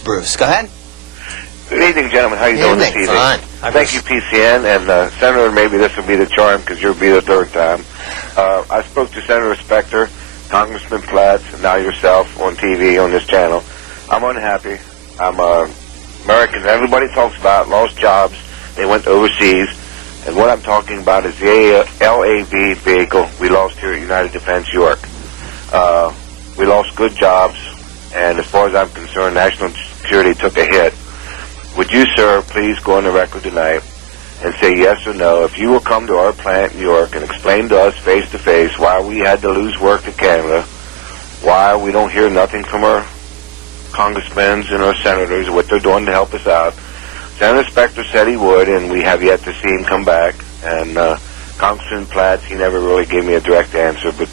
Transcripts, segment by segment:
Bruce, go ahead. Good evening, gentlemen. How you doing this evening? Fine. Thank you, PCN, and Senator, maybe this will be the charm because you'll be the third time. I spoke to Senator Specter, Congressman Platts, and now yourself on TV on this channel. I'm unhappy. I'm American. Everybody talks about lost jobs. They went overseas, and what I'm talking about is the LAV vehicle we lost here at United Defense York. We lost good jobs, and as far as I'm concerned, national security took a hit. Would you, sir, please go on the record tonight and say yes or no if you will come to our plant in New York and explain to us face-to-face why we had to lose work to Canada, why we don't hear nothing from our congressmen and our senators, what they're doing to help us out. Senator Specter said he would, and we have yet to see him come back. And Congressman Platts, he never really gave me a direct answer. But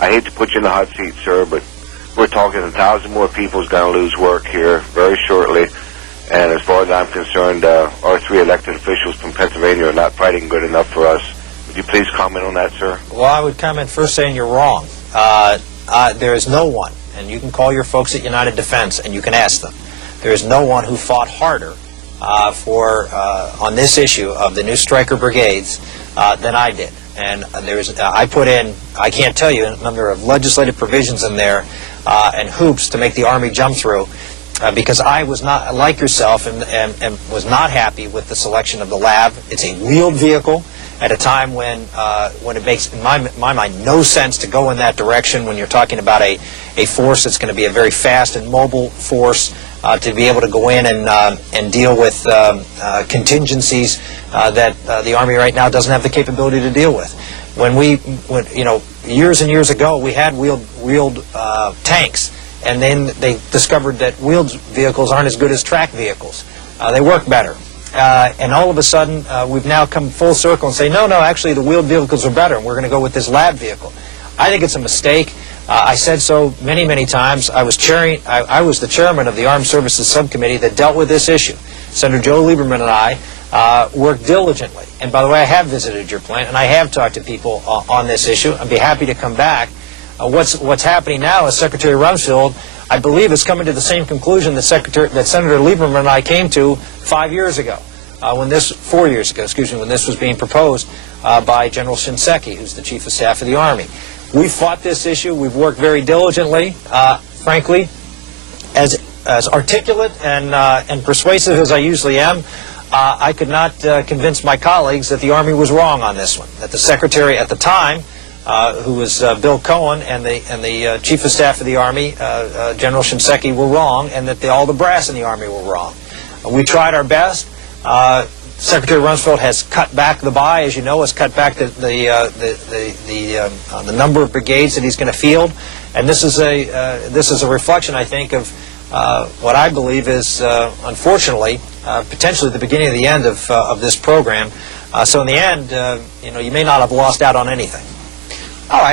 I hate to put you in the hot seat, sir, but we're talking 1,000 more people is going to lose work here very shortly. And as far as I'm concerned, our 3 elected officials from Pennsylvania are not fighting good enough for us. Would you please comment on that, sir? Well, I would comment first saying you're wrong. There is no one, and you can call your folks at United Defense and you can ask them, there is no one who fought harder on this issue of the new Stryker brigades than I did. And I put in, I can't tell you, a number of legislative provisions in there and hoops to make the Army jump through. Because I was not, like yourself, and was not happy with the selection of the LAV. It's a wheeled vehicle at a time when it makes, in my mind, no sense to go in that direction when you're talking about a force that's going to be a very fast and mobile force to be able to go in and deal with contingencies that the Army right now doesn't have the capability to deal with. Years and years ago, we had wheeled tanks. And then they discovered that wheeled vehicles aren't as good as track vehicles. They work better. And all of a sudden, we've now come full circle and say, no, actually the wheeled vehicles are better, and we're going to go with this LAV vehicle. I think it's a mistake. I said so many, many times. I was the chairman of the Armed Services Subcommittee that dealt with this issue. Senator Joe Lieberman and I worked diligently. And by the way, I have visited your plant, and I have talked to people on this issue. I'd be happy to come back. What's happening now is Secretary Rumsfeld, I believe, is coming to the same conclusion that Senator Lieberman and I came to 4 years ago, when this was being proposed by General Shinseki, who's the Chief of Staff of the Army. We fought this issue. We've worked very diligently, frankly, as articulate and persuasive as I usually am. I could not convince my colleagues that the Army was wrong on this one, that the Secretary at the time, who was Bill Cohen, and the Chief of Staff of the Army, General Shinseki, were wrong, and that all the brass in the Army were wrong. We tried our best. Secretary Rumsfeld has cut back the buy, as you know, has cut back the number of brigades that he's going to field, and this is a reflection, I think, of what I believe is, unfortunately, potentially the beginning of the end of this program. So in the end, you may not have lost out on anything. All right.